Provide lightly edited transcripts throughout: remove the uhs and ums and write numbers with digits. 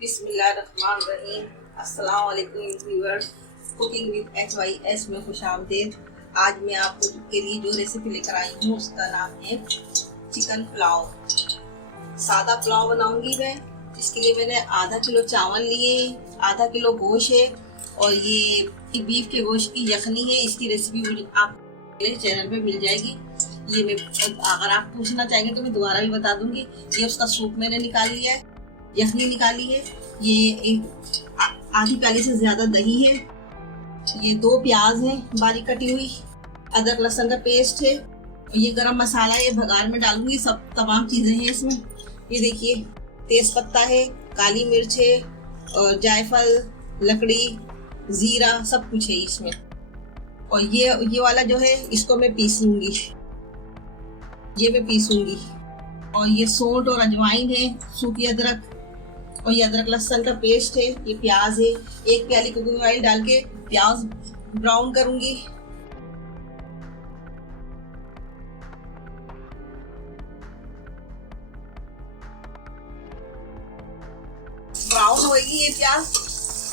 बिस्मिल्लाहिर्रहमानिर्रहीम। अस्सलाम वालेकुम व्यूअर्स, कुकिंग विद HYS में खुशामदीद। आज मैं आपको के लिए जो रेसिपी लेकर आई हूँ उसका नाम है चिकन पुलाव। सादा पुलाव बनाऊंगी मैं। इसके लिए मैंने आधा किलो चावल लिए, आधा किलो गोश्त है और ये बीफ के गोश्त की यखनी है। इसकी रेसिपी आप मेरे चैनल पे मिल जाएगी। ये मैं अगर आप पूछना चाहेंगे तो मैं दोबारा भी बता दूंगी। ये उसका सूप मैंने निकाल लिया है, यखनी निकाली है। ये एक आधी प्याली से ज्यादा दही है। ये 2 प्याज है बारीक कटी हुई, अदरक लहसुन का पेस्ट है। ये गरम मसाला है, भगार में डालूंगी। सब तमाम चीजें हैं इसमें। ये देखिए तेज पत्ता है, काली मिर्च है और जायफल, लकड़ी, जीरा, सब कुछ है इसमें। और ये वाला जो है इसको मैं पीस लूंगी, ये मैं पीसूंगी। और ये सौंठ और अजवाइन है, सूखी अदरक, और ये अदरक लहसुन का पेस्ट है। ये प्याज है, 1 प्याली कुकिंग ऑयल डाल के प्याज ब्राउन करूंगी। ब्राउन होएगी ये प्याज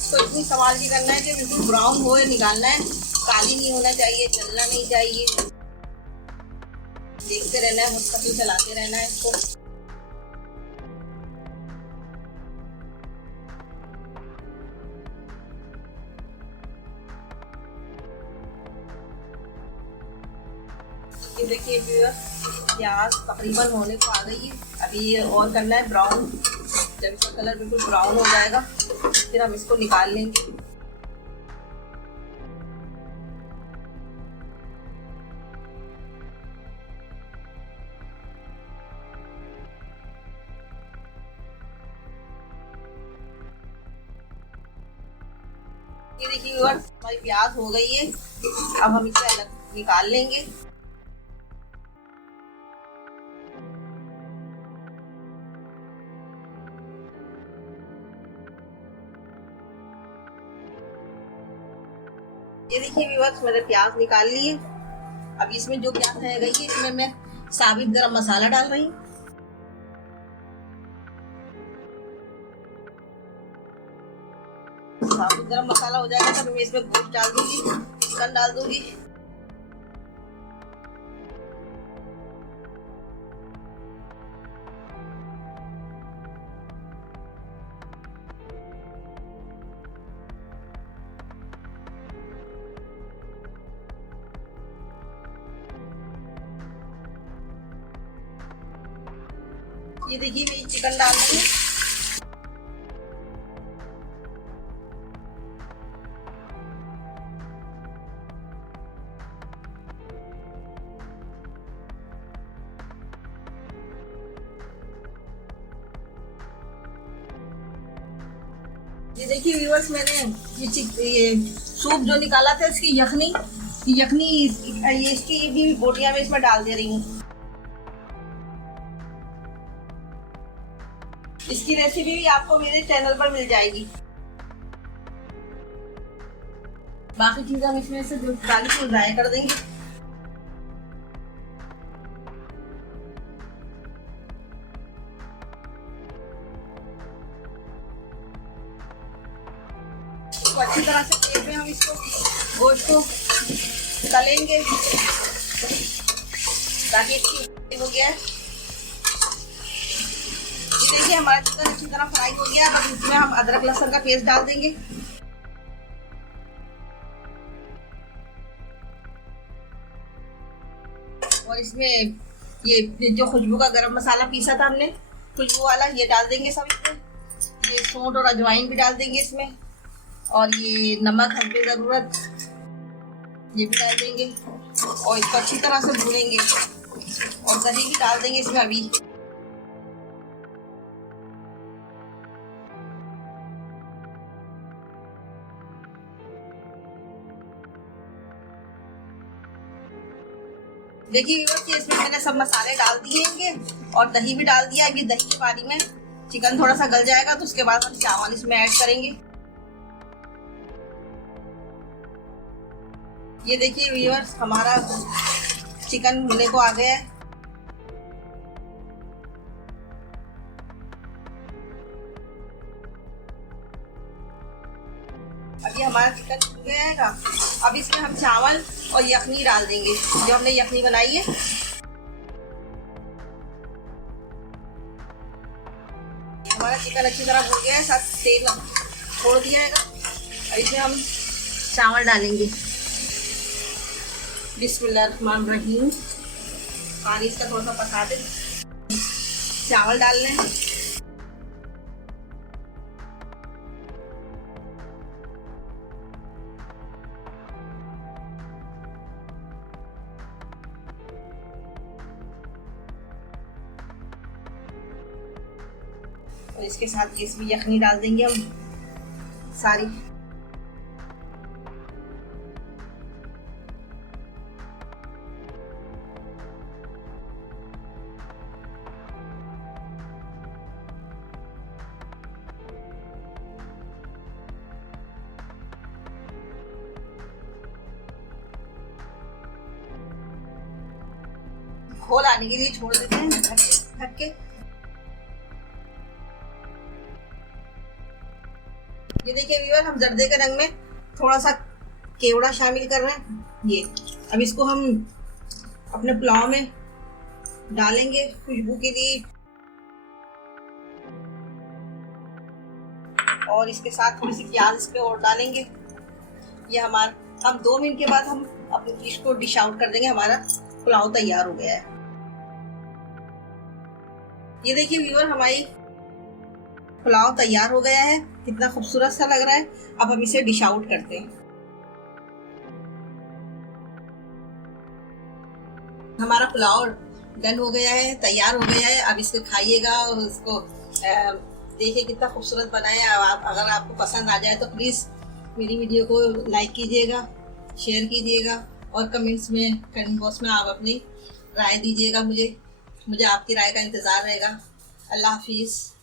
तो इतनी संभाल के करना है कि बिल्कुल ब्राउन हो निकालना है। काली नहीं होना चाहिए, जलना नहीं चाहिए। देखते रहना है, मुस्तकिल चलाते रहना है इसको। ये देखिए प्याज तकरीबन होने को आ गई है। अभी ये और करना है ब्राउन। जब इसका कलर बिल्कुल ब्राउन हो जाएगा फिर हम इसको निकाल लेंगे। ये देखिए हमारी प्याज हो गई है। अब हम इसे अलग निकाल लेंगे। ये देखिए व्यूअर्स मैंने प्याज निकाल लिए। अब इसमें जो प्याज रह गई है इसमें मैं साबित गरम मसाला डाल रही हूँ। साबित गरम मसाला हो जाएगा तब मैं इसमें गोश्त डाल दूंगी, चिकन डाल दूंगी। ये देखिए मैं चिकन डाल रही हूँ। ये देखिए व्यूअर्स मैंने ये सूप जो निकाला था इसकी यखनी ये इसकी भी बोटियां मैं इसमें डाल दे रही हूँ। इसकी रेसिपी भी आपको मेरे चैनल पर मिल जाएगी। बाकी चीजें हम इसमें से डाली को ज़ाया कर देंगे। तो अच्छी तरह से तेल में हम इसको गोश्त को तलेंगे ताकि इसकी हो गया है। ये देखिए हमारा चिकन अच्छी तरह फ्राई हो गया। अब इसमें हम अदरक लहसुन का पेस्ट डाल देंगे। और इसमें ये जो खुशबू का गरम मसाला पीसा था हमने, खुशबू वाला, ये डाल देंगे सब इसमें। ये सौंठ और अजवाइन भी डाल देंगे इसमें। और ये नमक हल्के ज़रूरत ये भी डाल देंगे और इसको अच्छी तरह से भूनेंगे। और दही भी डाल देंगे इसमें अभी। देखिए इसमें मैंने सब मसाले डाल दिए और दही भी डाल दिया। अभी दही के पानी में चिकन थोड़ा सा गल जाएगा तो उसके बाद हम चावल इसमें ऐड करेंगे। ये देखिए व्यूअर्स हमारा चिकन भुनने को आ गया है। अभी हमारा चिकन भुन गया। अब इसमें हम चावल और यखनी डाल देंगे जो हमने यखनी बनाई है। हमारा चिकन अच्छी तरह भुन गया है, साथ तेल छोड़ दिया है। अब इसमें हम चावल डालेंगे। बिस्मिल्लाहिर्रहमानिर्रहीम। पानी इसका थोड़ा सा पका दे। चावल डाल लें। और इसके साथ इसमें यखनी डाल देंगे हम सारी। खोल आने के लिए छोड़ देते हैं ढक के। ये देखिए व्यूअर, हम जर्दे के रंग में थोड़ा सा केवड़ा शामिल कर रहे हैं। ये अब इसको हम अपने पुलाव में डालेंगे खुशबू के लिए। और इसके साथ थोड़ी सी प्याज इस पे और डालेंगे। ये हम 2 मिनट के बाद हम अपनी डिश को डिश आउट कर देंगे। हमारा पुलाव तैयार हो गया है। ये देखिए व्यूअर, हमारी पुलाव तैयार हो गया है। कितना खूबसूरत सा लग रहा है। अब हम इसे डिश आउट करते हैं। हमारा पुलाव डन हो गया है, तैयार हो गया है। अब इसको खाइएगा और इसको देखिए कितना खूबसूरत बना है। अगर आपको पसंद आ जाए तो प्लीज़ मेरी वीडियो को लाइक कीजिएगा, शेयर कीजिएगा और कमेंट बॉक्स में आप अपनी राय दीजिएगा। मुझे आपकी राय का इंतज़ार रहेगा। अल्लाह हाफिज़।